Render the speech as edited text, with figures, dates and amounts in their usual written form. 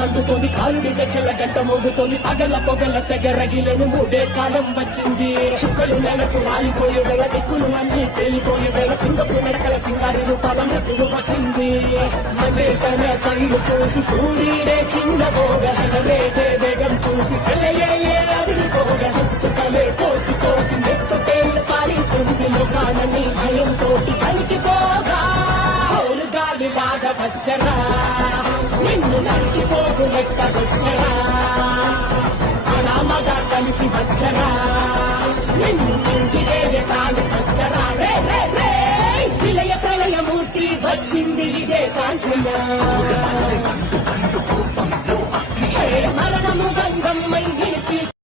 మండుతోంది కాలుడి గజ్జల గంట మోగుతోంది పగల పొగల సెగరగిలను మూడే కాలం వచ్చింది చుక్కలు నెలకు రాలిపోయే వేళ దిక్కులు అన్ని తేలిపోయే వేళ సింగపు నడకల సింగారి రూపాల మృతులు వచ్చింది మండే తన కళ్ళు చూసి సూర్యుడే చిన్నబోగ చలవేటే వేగం చూసి సెలయే అదిరిపోగ చుట్టుకలే కోసి కోసి నెత్తుటేళ్లు పాలిస్తుంది లోకాలని భయంతోటి కలిగిపోగా గాలిలాగా వచ్చరా నిన్ను నరికిపోగు లెక్క వచ్చరా అనామగా కలిసి వచ్చరా నిన్ను ఇంటి వేరే కాలు వచ్చరా రే రే రే విలయ ప్రళయమూర్తి వచ్చింది ఇదే కాంచన